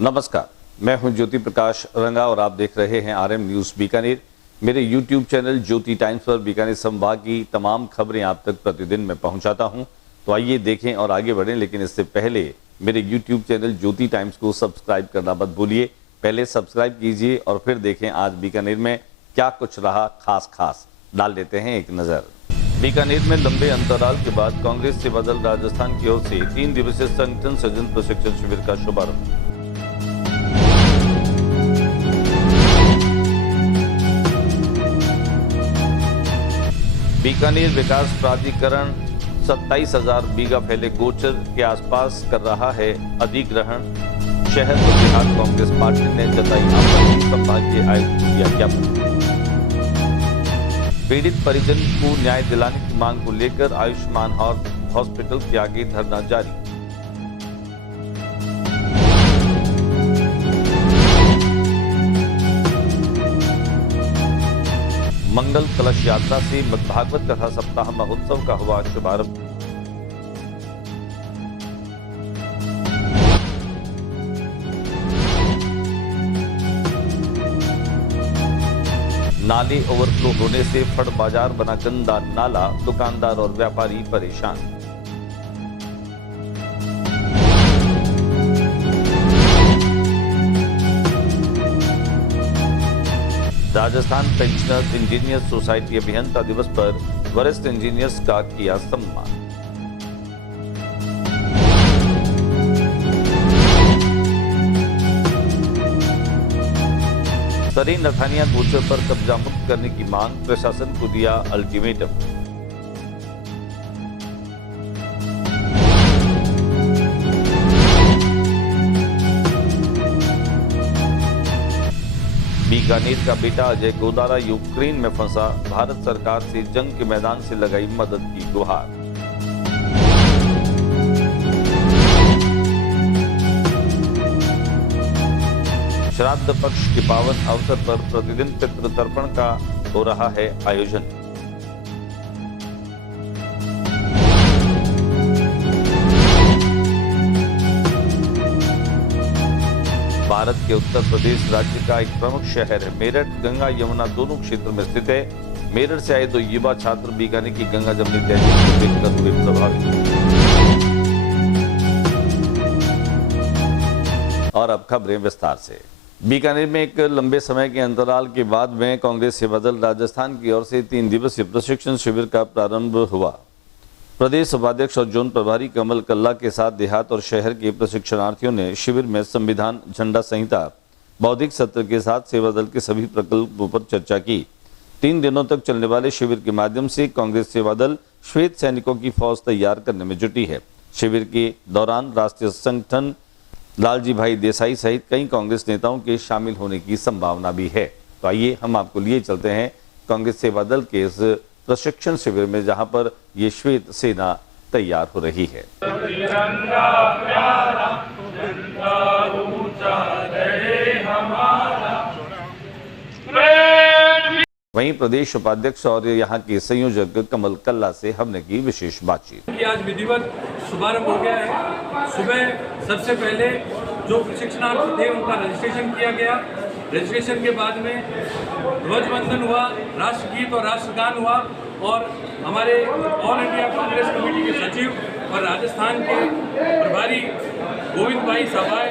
नमस्कार, मैं हूं ज्योति प्रकाश रंगा और आप देख रहे हैं आरएम न्यूज बीकानेर। मेरे यूट्यूब चैनल ज्योति टाइम्स पर बीकानेर संभाग की तमाम खबरें आप तक प्रतिदिन मैं पहुंचाता हूं। तो आइए देखें और आगे बढ़ें, लेकिन इससे पहले मेरे यूट्यूब चैनल ज्योति टाइम्स को सब्सक्राइब करना मत भूलिए। पहले सब्सक्राइब कीजिए और फिर देखें आज बीकानेर में क्या कुछ रहा खास। डाल देते हैं एक नजर। बीकानेर में लंबे अंतराल के बाद कांग्रेस से बदल राजस्थान की ओर से 3 दिवसीय संगठन सृजन प्रशिक्षण शिविर का शुभारंभ। बीकानेर विकास प्राधिकरण 27,000 बीघा फैले गोचर के आसपास कर रहा है अधिग्रहण। शहर और देहात कांग्रेस पार्टी ने जताई आपत्ति, संभागीय आयुक्त को दिया ज्ञापन। पीड़ित परिजन को न्याय दिलाने की मांग को लेकर आयुष्मान हॉस्पिटल के आगे धरना जारी। मंगल कलश यात्रा से मद्भागवत कथा सप्ताह महोत्सव का हुआ शुभारंभ। नाले ओवरफ्लो होने से फड़ बाजार बना गंदा नाला, दुकानदार और व्यापारी परेशान। राजस्थान पेंशनर्स इंजीनियर्स सोसाइटी अभियंता दिवस पर वरिष्ठ इंजीनियर्स का किया सम्मान। सरी नथानिया गोचर पर कब्जा मुक्त करने की मांग, प्रशासन को दिया अल्टीमेटम। बीकानेर का बेटा अजय गोदारा यूक्रेन में फंसा, भारत सरकार से जंग के मैदान से लगाई मदद की गुहार। श्राद्ध पक्ष के पावन अवसर पर प्रतिदिन पितृ तर्पण का हो रहा है आयोजन। भारत के उत्तर प्रदेश राज्य का एक प्रमुख शहर है मेरठ। गंगा यमुना दोनों क्षेत्र में स्थित है। मेरठ से आए 2 युवा छात्र बीकानेर की गंगा जमनी तहजीब को देखकर हुए प्रभावित। और अब खबरें विस्तार से। बीकानेर में एक लंबे समय के अंतराल के बाद में कांग्रेस से बदल राजस्थान की ओर से 3 दिवसीय प्रशिक्षण शिविर का प्रारंभ हुआ। प्रदेश उपाध्यक्ष और जोन प्रभारी कमल कल्ला के साथ देहात और शहर के प्रशिक्षणार्थियों ने शिविर में संविधान, झंडा संहिता, बौद्धिक सत्र के साथ सेवा दल के सभी प्रकल्पों पर चर्चा की। 3 दिनों तक चलने वाले शिविर के माध्यम से कांग्रेस सेवा दल श्वेत सैनिकों की फौज तैयार करने में जुटी है। शिविर के दौरान राष्ट्रीय संगठन लालजी भाई देसाई सहित कई कांग्रेस नेताओं के शामिल होने की संभावना भी है। तो आइए हम आपको लिए चलते हैं कांग्रेस सेवा दल के इस प्रशिक्षण शिविर में, जहां पर ये श्वेत सेना तैयार हो रही है। वहीं प्रदेश उपाध्यक्ष और यहाँ के संयोजक कमल कल्ला से हमने की विशेष बातचीत। आज विधिवत शुभारंभ हो गया है। सुबह सबसे पहले जो प्रशिक्षणार्थी थे उनका रजिस्ट्रेशन किया गया। रजिस्ट्रेशन के बाद में ध्वजवंदन हुआ, राष्ट्रगीत और राष्ट्रगान हुआ और हमारे ऑल इंडिया कांग्रेस कमेटी के सचिव और राजस्थान के प्रभारी गोविंद भाई सभाए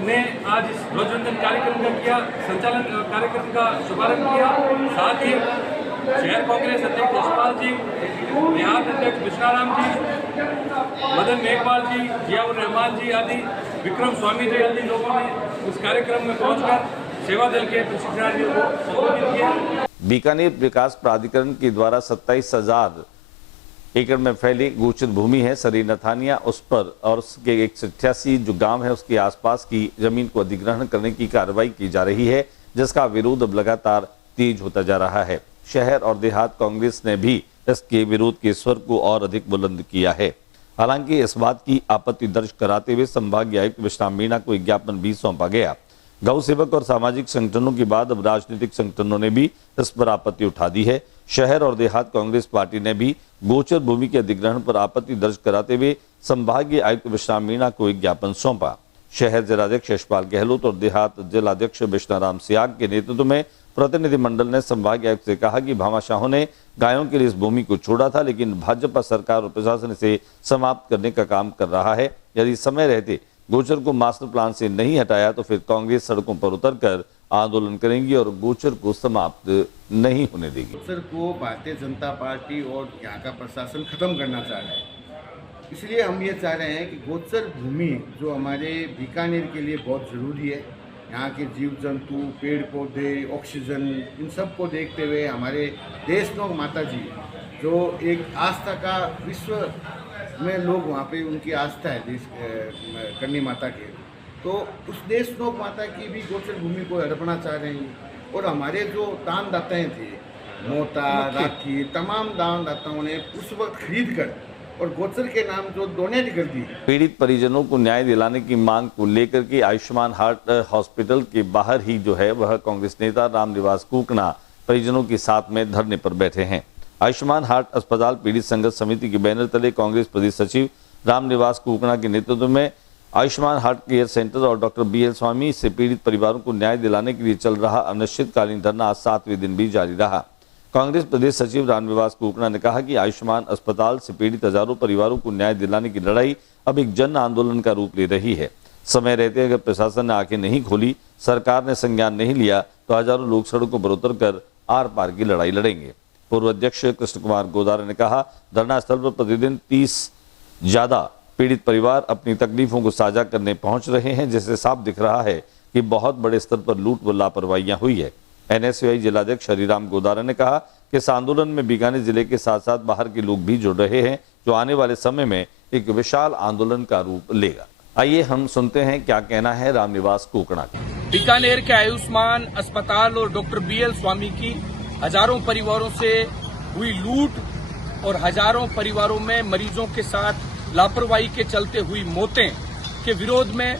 ने आज इस ध्वजवंदन कार्यक्रम का किया, संचालन कार्यक्रम का शुभारंभ किया। साथ ही शहर कांग्रेस अध्यक्ष यशपाल जी, देहात अध्यक्ष विश्राराम जी, मदन मेघवाल जी, जियाउर रहमान जी आदि विक्रम स्वामी जी आदि लोगों ने इस कार्यक्रम में पहुंचकर सेवा दल के प्रशिक्षणार्थियों को संबोधित किया। बीकानेर विकास प्राधिकरण के द्वारा 27,000 एकड़ में फैली गोचर भूमि है सरी नथानिया, उस पर और उसके 188 जो गांव है उसके आसपास की जमीन को अधिग्रहण करने की कार्रवाई की जा रही है, जिसका विरोध अब लगातार तेज होता जा रहा है। शहर और देहात कांग्रेस ने भी इसके विरोध के स्वर को और अधिक बुलंद किया है। हालांकि इस बात की आपत्ति दर्ज कराते हुए संभागीय आयुक्त विश्राम मीणा को एक ज्ञापन भी सौंपा गया। गौ सेवक और सामाजिक संगठनों के बाद अब राजनीतिक संगठनों ने भी इस पर आपत्ति उठा दी है। शहर और देहात कांग्रेस पार्टी ने भी गोचर भूमि के अधिग्रहण पर आपत्ति दर्ज कराते हुए संभागीय आयुक्त विश्राम मीणा को एक ज्ञापन सौंपा। शहर जिलाध्यक्ष यशपाल गहलोत और देहात जिलाध्यक्ष विष्णाराम सियाग के नेतृत्व में प्रतिनिधिमंडल ने संभाग आयुक्त से कहा कि भामाशाहों ने गायों के लिए इस भूमि को छोड़ा था, लेकिन भाजपा सरकार और प्रशासन इसे समाप्त करने का काम कर रहा है। यदि समय रहते गोचर को मास्टर प्लान से नहीं हटाया तो फिर कांग्रेस सड़कों पर उतरकर आंदोलन करेंगी और गोचर को समाप्त नहीं होने देगी। गोचर को भारतीय जनता पार्टी और यहाँ का प्रशासन खत्म करना चाह रहा है, इसलिए हम ये चाह रहे हैं कि गोचर भूमि जो हमारे बीकानेर के लिए बहुत ज़रूरी है, यहाँ के जीव जंतु, पेड़ पौधे, ऑक्सीजन, इन सब को देखते हुए हमारे देशनोक माता जी जो एक आस्था का विश्व में लोग वहाँ पे उनकी आस्था है देश करनी माता के, तो उस देशनोक माता की भी गोचर भूमि को हड़पना चाह रहे हैं। और हमारे जो दानदाताएँ थे, मोता, राखी, तमाम दानदाताओं ने उस वक्त खरीद कर और गोचर के नाम जो डोनेट कर दी। पीड़ित परिजनों को न्याय दिलाने की मांग को लेकर के आयुष्मान हार्ट हॉस्पिटल के बाहर ही जो है वह कांग्रेस नेता रामनिवास कुकना परिजनों के साथ में धरने पर बैठे हैं। आयुष्मान हार्ट अस्पताल पीड़ित संघर्ष समिति के बैनर तले कांग्रेस प्रदेश सचिव रामनिवास कुकना के नेतृत्व में आयुष्मान हार्ट केयर सेंटर और डॉक्टर BL स्वामी से पीड़ित परिवारों को न्याय दिलाने के लिए चल रहा अनिश्चितकालीन धरना आज 7वें दिन भी जारी रहा। कांग्रेस प्रदेश सचिव रामनिवास कुकना ने कहा कि आयुष्मान अस्पताल से पीड़ित हजारों परिवारों को न्याय दिलाने की लड़ाई अब एक जन आंदोलन का रूप ले रही है। समय रहते अगर प्रशासन ने आंखें नहीं खोली, सरकार ने संज्ञान नहीं लिया तो हजारों लोग सड़कों पर उतरकर आर पार की लड़ाई लड़ेंगे। पूर्व अध्यक्ष कृष्ण कुमार गोदारा ने कहा, धरना स्थल पर प्रतिदिन 30 ज्यादा पीड़ित परिवार अपनी तकलीफों को साझा करने पहुंच रहे हैं, जिससे साफ दिख रहा है कि बहुत बड़े स्तर पर लूट व लापरवाहियां हुई है। NSUI जिलाध्यक्ष हरिराम गोदारा ने कहा कि इस आंदोलन में बीकानेर जिले के साथ साथ बाहर के लोग भी जुड़ रहे हैं, जो आने वाले समय में एक विशाल आंदोलन का रूप लेगा। आइए हम सुनते हैं क्या कहना है रामनिवास कुकना का। बीकानेर के आयुष्मान अस्पताल और डॉक्टर BL स्वामी की हजारों परिवारों से हुई लूट और हजारों परिवारों में मरीजों के साथ लापरवाही के चलते हुई मौतें के विरोध में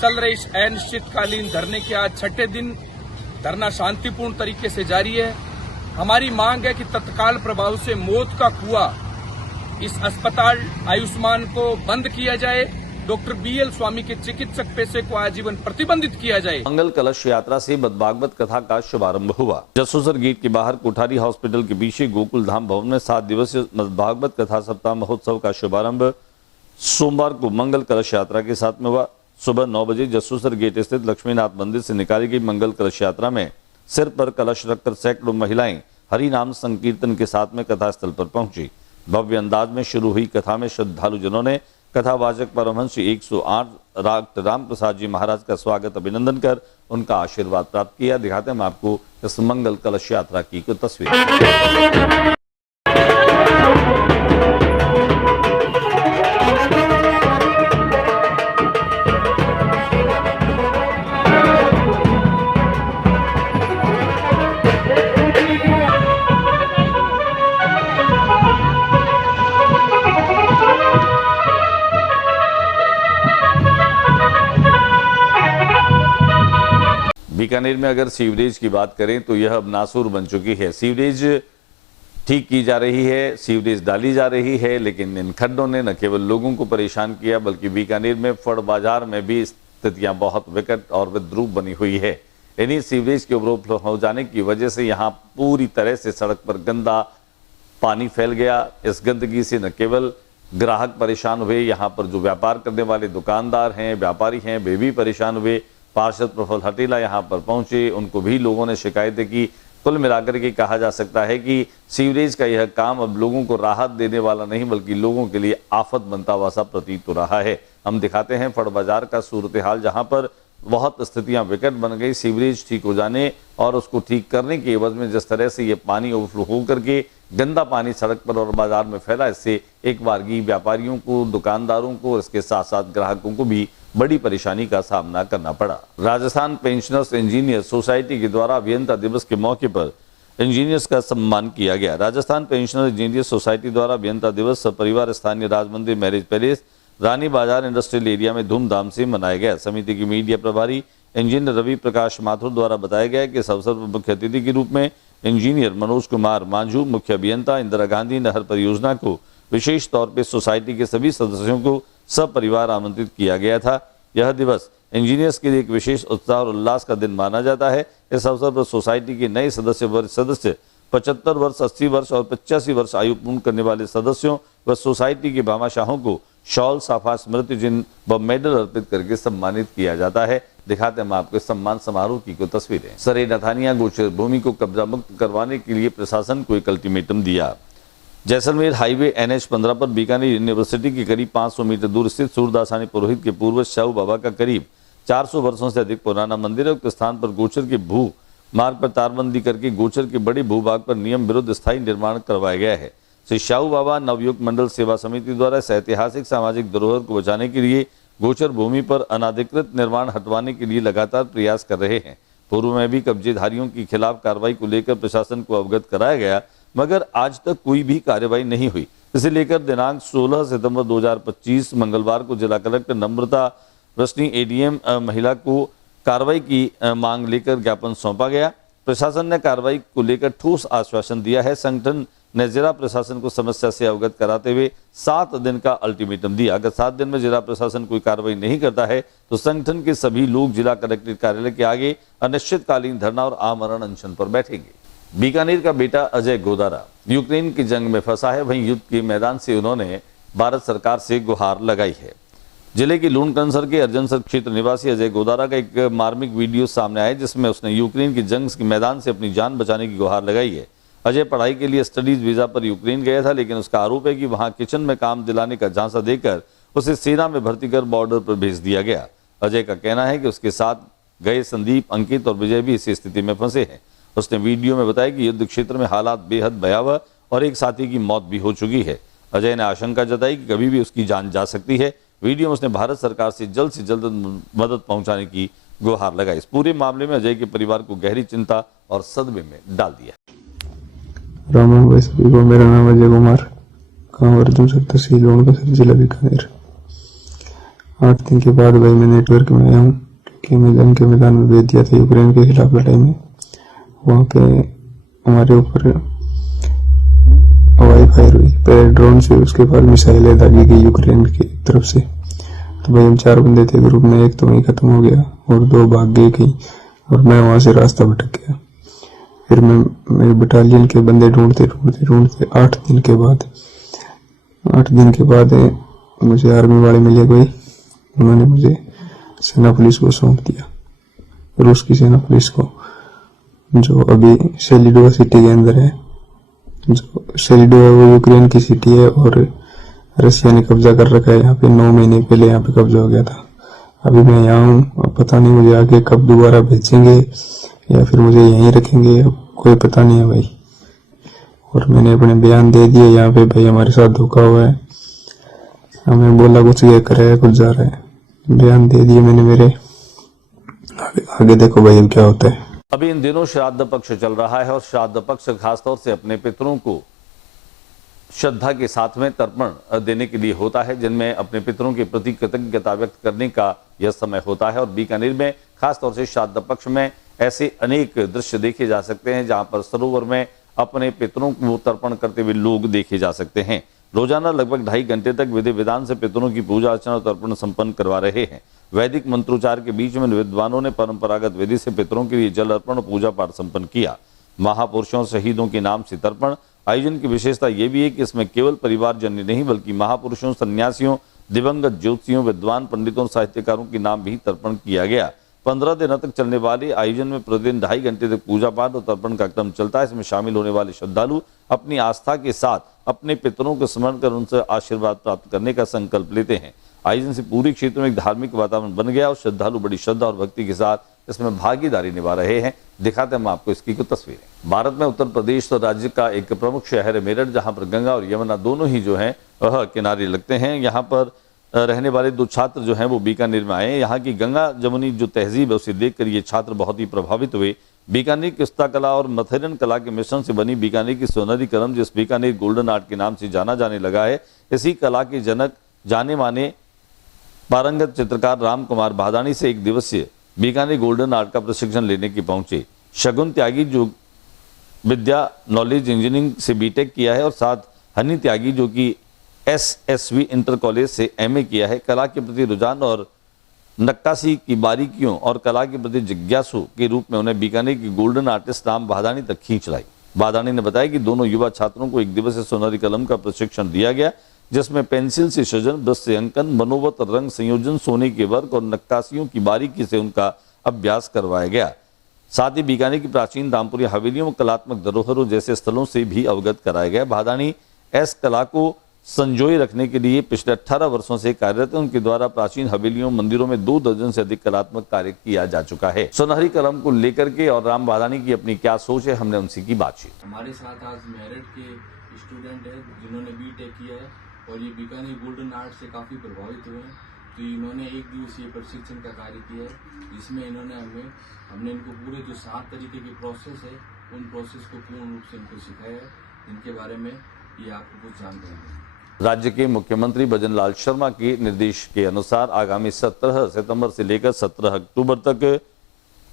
चल रहे इस अनिश्चितकालीन धरने के आज 6ठे दिन धरना शांतिपूर्ण तरीके से जारी है। हमारी मांग है कि तत्काल प्रभाव से मौत का कुआं इस अस्पताल आयुष्मान को बंद किया जाए, डॉक्टर BL स्वामी के चिकित्सक पेशे को आजीवन प्रतिबंधित किया जाए। मंगल कलश यात्रा से भागवत कथा का शुभारंभ हुआ। जसोसर गेट के बाहर कोठारी हॉस्पिटल के पीछे गोकुल धाम भवन में 7 दिवसीय भागवत कथा सप्ताह महोत्सव का शुभारंभ सोमवार को मंगल कलश यात्रा के साथ में हुआ। सुबह 9 बजे जसोसर गेट स्थित लक्ष्मीनाथ मंदिर से निकाली गई मंगल कलश यात्रा में सिर पर कलश रखकर सैकड़ों महिलाएं हरि नाम संकीर्तन के साथ में कथा स्थल पर पहुंची। भव्य अंदाज में शुरू हुई कथा में श्रद्धालुजनों ने कथावाचक परमहंस 108 राम प्रसाद जी महाराज का स्वागत अभिनंदन कर उनका आशीर्वाद प्राप्त किया। दिखाते हैं हम आपको इस मंगल कलश यात्रा की कुछ तस्वीर। बीकानेर में अगर सीवरेज की बात करें तो यह अब नासूर बन चुकी है। सीवरेज ठीक की जा रही है, सीवरेज डाली जा रही है, लेकिन इन खड्डों ने न केवल लोगों को परेशान किया बल्कि बीकानेर में फड़ बाजार में भी स्थितियां बहुत विकट और विद्रूप बनी हुई है। इन्हीं सीवरेज के ओवरफ्लो हो जाने की वजह से यहाँ पूरी तरह से सड़क पर गंदा पानी फैल गया। इस गंदगी से न केवल ग्राहक परेशान हुए, यहाँ पर जो व्यापार करने वाले दुकानदार हैं, व्यापारी हैं, वे भी परेशान हुए। पार्षद प्रफुल्ल हटेला यहाँ पर पहुंचे, उनको भी लोगों ने शिकायतें की। कुल मिलाकर के कहा जा सकता है कि सीवरेज का यह काम अब लोगों को राहत देने वाला नहीं बल्कि लोगों के लिए आफत बनता हुआ सा प्रतीत हो रहा है। हम दिखाते हैं फड़ बाजार का सूरत हाल, जहां पर बहुत स्थितियां विकट बन गई। सीवरेज ठीक हो जाने और उसको ठीक करने के एवज में जिस तरह से ये पानी ओवरफ्लो होकर के गंदा पानी सड़क पर और बाजार में फैला, इससे एक बारगी व्यापारियों को, दुकानदारों को, इसके साथ साथ ग्राहकों को भी बड़ी परेशानी का सामना करना पड़ा। राजस्थान पेंशनर्स इंजीनियर सोसाइटी के द्वारा अभियंता दिवस के मौके पर इंजीनियर्स का सम्मान किया गया। राजस्थान पेंशनर इंजीनियर सोसाइटी द्वारा अभियंता दिवस सपरिवार स्थानीय राज मंदिर मैरिज पैलेस रानी बाजार इंडस्ट्रियल एरिया में धूमधाम से मनाया गया। समिति के मीडिया प्रभारी इंजीनियर रवि प्रकाश माथुर द्वारा बताया गया कि इस अवसर पर मुख्य अतिथि के रूप में इंजीनियर मनोज कुमार मांझू, मुख्य अभियंता इंदिरा गांधी नहर परियोजना को विशेष तौर पर सोसाइटी के सभी सदस्यों को सपरिवार आमंत्रित किया गया था। यह दिवस इंजीनियर्स के लिए एक विशेष उत्साह और उल्लास का दिन माना जाता है। इस अवसर पर सोसाइटी के नए सदस्य 75 वर्ष, 80 वर्ष और 85 वर्ष आयु पूर्ण करने वाले सदस्यों व सोसाइटी के भामाशाहों को शॉल, साफा, स्मृति चिन्ह व मेडल अर्पित करके सम्मानित किया जाता है। दिखाते हैं हम आपको सम्मान समारोह की कुछ तस्वीरें। सरे नथानिया गोचर भूमि को कब्जा मुक्त करवाने के लिए प्रशासन को एक अल्टीमेटम दिया। जैसलमेर हाईवे NH 15 पर बीकानेर यूनिवर्सिटी के करीब 500 मीटर दूर स्थित सूरदासानी पुरोहित के पूर्वज शाहू बाबा का करीब 400 वर्षों से अधिक पुराना मंदिर है। उक्त स्थान पर गोचर के भू मार्ग पर तारबंदी करके गोचर के बड़े भूभाग पर नियम विरुद्ध स्थायी निर्माण करवाया गया है। श्री शाहू बाबा नवयुग मंडल सेवा समिति द्वारा इस ऐतिहासिक सामाजिक धरोहर को बचाने के लिए गोचर भूमि पर अनाधिकृत निर्माण हटवाने के लिए लगातार प्रयास कर रहे हैं। पूर्व में भी कब्जेधारियों के खिलाफ कार्रवाई को लेकर प्रशासन को अवगत कराया गया, मगर आज तक कोई भी कार्रवाई नहीं हुई। इसे लेकर दिनांक 16 सितंबर 2025 मंगलवार को जिला कलेक्टर नम्रता रोशनी ADM महिला को कार्रवाई की मांग लेकर ज्ञापन सौंपा गया। प्रशासन ने कार्रवाई को लेकर ठोस आश्वासन दिया है। संगठन ने जिला प्रशासन को समस्या से अवगत कराते हुए 7 दिन का अल्टीमेटम दिया। अगर 7 दिन में जिला प्रशासन कोई कार्रवाई नहीं करता है तो संगठन के सभी लोग जिला कलेक्ट्रेट कार्यालय के आगे अनिश्चितकालीन धरना और आमरण अनशन पर बैठेंगे। बीकानेर का बेटा अजय गोदारा यूक्रेन की जंग में फंसा है। वहीं युद्ध के मैदान से उन्होंने भारत सरकार से गुहार लगाई है। जिले के लूणकंसर के अर्जनसर क्षेत्र निवासी अजय गोदारा का एक मार्मिक वीडियो सामने आया, जिसमें उसने यूक्रेन की जंग के मैदान से अपनी जान बचाने की गुहार लगाई है। अजय पढ़ाई के लिए स्टडीज वीजा पर यूक्रेन गया था, लेकिन उसका आरोप है कि वहां किचन में काम दिलाने का झांसा देकर उसे सेना में भर्ती कर बॉर्डर पर भेज दिया गया। अजय का कहना है कि उसके साथ गए संदीप, अंकित और विजय भी इसी स्थिति में फंसे हैं। उसने वीडियो में बताया कि युद्ध क्षेत्र में हालात बेहद भयावह और एक साथी की मौत भी हो चुकी है। अजय ने आशंका जताई कि कभी भी उसकी जान जा सकती है। वीडियो में उसने भारत सरकार से जल्द मदद पहुंचाने की गुहार लगाई। इस पूरे मामले में अजय के परिवार को गहरी चिंता और सदमे में डाल दिया। राम राम भाई सभी को। मेरा नाम अजय कुमार, गाँव अर्जुनसर, तहसील लूणकंसर, जिला बीकानेर। 8 दिन के बाद भाई मैं नेटवर्क में आया हूँ, क्योंकि मैं जंग के मैदान में भेज दिया था यूक्रेन के खिलाफ लड़ाई में। वहाँ पे हमारे ऊपर हवाई फायर हुई, पहले ड्रोन से, उसके बाद मिसाइलें दागी गई यूक्रेन की तरफ से। तो भाई हम 4 बंदे थे ग्रुप में, एक तो वहीं खत्म हो गया और 2 भाग गए कहीं, और मैं वहां से रास्ता भटक गया। फिर मैं मेरे बटालियन के बंदे ढूंढते 8 दिन के बाद मुझे आर्मी वाले मिले कोई, उन्होंने मुझे सेना पुलिस को सौंप दिया, रूस की सेना पुलिस को, जो अभी सेलिडोवा सिटी के अंदर है। जो सेलिडोवा वो यूक्रेन की सिटी है और रशिया ने कब्जा कर रखा है यहाँ पे। 9 महीने पहले यहाँ पे कब्जा हो गया था। अभी मैं यहाँ हूँ, पता नहीं मुझे आगे कब दोबारा भेजेंगे या फिर मुझे यहीं रखेंगे, कोई पता नहीं है भाई। और मैंने अपने बयान दे दिए यहाँ पे, भाई हमारे साथ धोखा हुआ है, हमें बोला कुछ ये कर रहा है, कुछ जा रहा है। बयान दे दिए मैंने मेरे, आगे देखो भाई अब क्या होता है। अभी इन दिनों श्राद्ध पक्ष चल रहा है और श्राद्ध पक्ष खासतौर से अपने पितरों को श्रद्धा के साथ में तर्पण देने के लिए होता है, जिनमें अपने पितरों के प्रति कृतज्ञता व्यक्त करने का यह समय होता है। और बीकानेर में खासतौर से श्राद्ध पक्ष में ऐसे अनेक दृश्य देखे जा सकते हैं, जहां पर सरोवर में अपने पितरों को तर्पण करते हुए लोग देखे जा सकते हैं। रोजाना लगभग 2.5 घंटे तक विधि विधान से पितरों की पूजा अर्चना और तर्पण संपन्न करवा रहे हैं। वैदिक मंत्रोच्चार के बीच में विद्वानों ने परंपरागत विधि से पितरों के लिए जल अर्पण और पूजा पाठ संपन्न किया। महापुरुषों शहीदों के नाम से तर्पण आयोजन की विशेषता यह भी है कि इसमें केवल परिवारजन्य नहीं, बल्कि महापुरुषों, सन्यासियों, दिवंगत ज्योतिषियों, विद्वान पंडितों और साहित्यकारों के नाम भी तर्पण किया गया। 15 दिनों तक चलने वाले आयोजन में प्रतिदिन 2.5 घंटे तक पूजा पाठ और तर्पण का क्रम चलता है। इसमें शामिल होने वाले श्रद्धालु अपनी आस्था के साथ अपने पितरों को स्मरण कर उनसे आशीर्वाद प्राप्त करने का संकल्प लेते हैं। आयोजन से पूरे क्षेत्र में एक धार्मिक वातावरण बन गया और श्रद्धालु बड़ी श्रद्धा और भक्ति के साथ इसमें भागीदारी निभा रहे हैं। दिखाते हैं हम आपको इसकी कुछ तस्वीरें। भारत में उत्तर प्रदेश तो राज्य का एक प्रमुख शहर है मेरठ, जहां पर गंगा और यमुना दोनों ही जो हैं वह किनारे लगते हैं। यहाँ पर रहने वाले 2 छात्र जो हैं वो बीकानेर में आए। यहाँ की गंगा जमुनी जो तहजीब है उसे देखकर ये छात्र बहुत ही प्रभावित हुए। बीकानेर की उस्ता कला और मथेरन कला के मिश्रण से बनी बीकानेर की सोनेरी कलम, जिस बीकानेर गोल्डन आर्ट के नाम से जाना जाने लगा है, इसी कला के जनक जाने माने पारंगत चित्रकार राम कुमार भादानी से 1 दिवसीय बीकानेर गोल्डन आर्ट का प्रशिक्षण लेने के पहुंचे। शगुन त्यागी जो विद्या नॉलेज इंजीनियरिंग से बीटेक किया है और साथ हनी त्यागी जो कि SSV इंटर कॉलेज से MA किया है। कला के प्रति रुझान और नक्काशी की बारीकियों और कला के प्रति जिज्ञासु के रूप में उन्हें बीकानेर की गोल्डन आर्टिस्ट राम भादानी तक खींच लाई। भादानी ने बताया कि दोनों युवा छात्रों को 1 दिवसीय सुनहरी कलम का प्रशिक्षण दिया गया, जिसमें पेंसिल से सृजन, ब्रश से अंकन, मनोवत, रंग संयोजन, सोने के वर्क और नक्काशियों की बारीकी से उनका अभ्यास करवाया गया। साथ ही बीकानेर की प्राचीन रामपुरी हवेलियों, कलात्मक धरोहरों जैसे स्थलों से भी अवगत कराया गया। भादानी इस कला को संजोए रखने के लिए पिछले 18 वर्षों से कार्यरत है। उनके द्वारा प्राचीन हवेलियों, मंदिरों में 2 दर्जन से अधिक कलात्मक कार्य किया जा चुका है। सुनहरी कलम को लेकर के और राम भादानी की अपनी क्या सोच है, हमने उनसे की बातचीत। हमारे साथ आज मेरिट के स्टूडेंट है जिन्होंने बीटेक किया है और ये बीकानेर गोल्डन आर्ट से काफ़ी प्रभावित हुए हैं। तो इन्होंने 1 दिवसीय प्रशिक्षण का कार्य किया है, जिसमें इन्होंने हमने इनको पूरे जो 7 तरीके की प्रोसेस है उन प्रोसेस को पूर्ण रूप से इनको सिखाया है, जिनके बारे में ये आपको कुछ जानकारी देंगे। राज्य के मुख्यमंत्री भजन लाल शर्मा के निर्देश के अनुसार आगामी 17 सितंबर से लेकर 17 अक्टूबर तक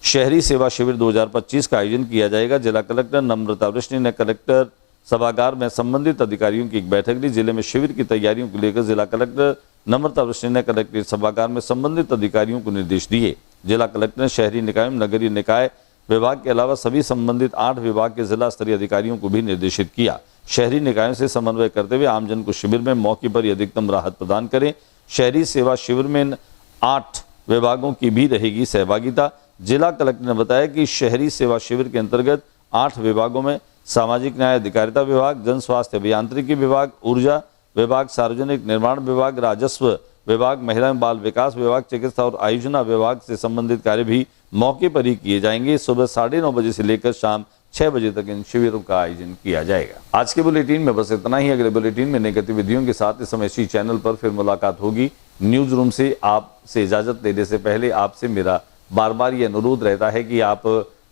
शहरी सेवा शिविर 2025 का आयोजन किया जाएगा। जिला कलेक्टर नम्रता वृष्णि ने कलेक्टर सभागार में संबंधित अधिकारियों की एक बैठक ली। जिले में शिविर की तैयारियों को लेकर जिला कलेक्टर नम्रता वृष्णि ने कलेक्ट्रेट सभागार में संबंधित अधिकारियों को निर्देश दिए। जिला कलेक्टर ने शहरी निकाय, नगरीय निकाय विभाग के अलावा सभी संबंधित 8 विभाग के जिला स्तरीय अधिकारियों को भी निर्देशित किया। शहरी निकायों से समन्वय करते हुए आमजन को शिविर में मौके पर अधिकतम राहत प्रदान करें। शहरी सेवा शिविर में 8 विभागों की भी रहेगी सहभागिता। जिला कलेक्टर ने बताया कि शहरी सेवा शिविर के अंतर्गत 8 विभागों में सामाजिक न्याय अधिकारिता विभाग, जन स्वास्थ्य अभियांत्रिकी विभाग, ऊर्जा विभाग, सार्वजनिक निर्माण विभाग, राजस्व विभाग, महिला एवं बाल विकास विभाग, चिकित्सा और आयोजना विभाग से संबंधित कार्य भी मौके पर ही किए जाएंगे। सुबह 9:30 बजे से लेकर शाम 6 बजे तक इन शिविरों का आयोजन किया जाएगा। आज के बुलेटिन में बस इतना ही। अगले बुलेटिन में नई गतिविधियों के साथ इस समय इसी चैनल पर फिर मुलाकात होगी। न्यूज रूम से आपसे इजाजत लेने से पहले आपसे मेरा बार बार ये अनुरोध रहता है कि आप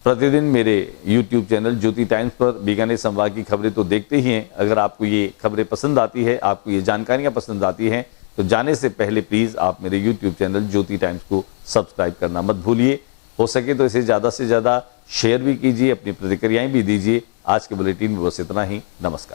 प्रतिदिन मेरे YouTube चैनल ज्योति टाइम्स पर बीकानेर संभाग की खबरें तो देखते ही हैं। अगर आपको ये खबरें पसंद आती है, आपको ये जानकारियां पसंद आती हैं, तो जाने से पहले प्लीज आप मेरे YouTube चैनल ज्योति टाइम्स को सब्सक्राइब करना मत भूलिए। हो सके तो इसे ज़्यादा से ज़्यादा शेयर भी कीजिए, अपनी प्रतिक्रियाएं भी दीजिए। आज के बुलेटिन में बस इतना ही। नमस्कार।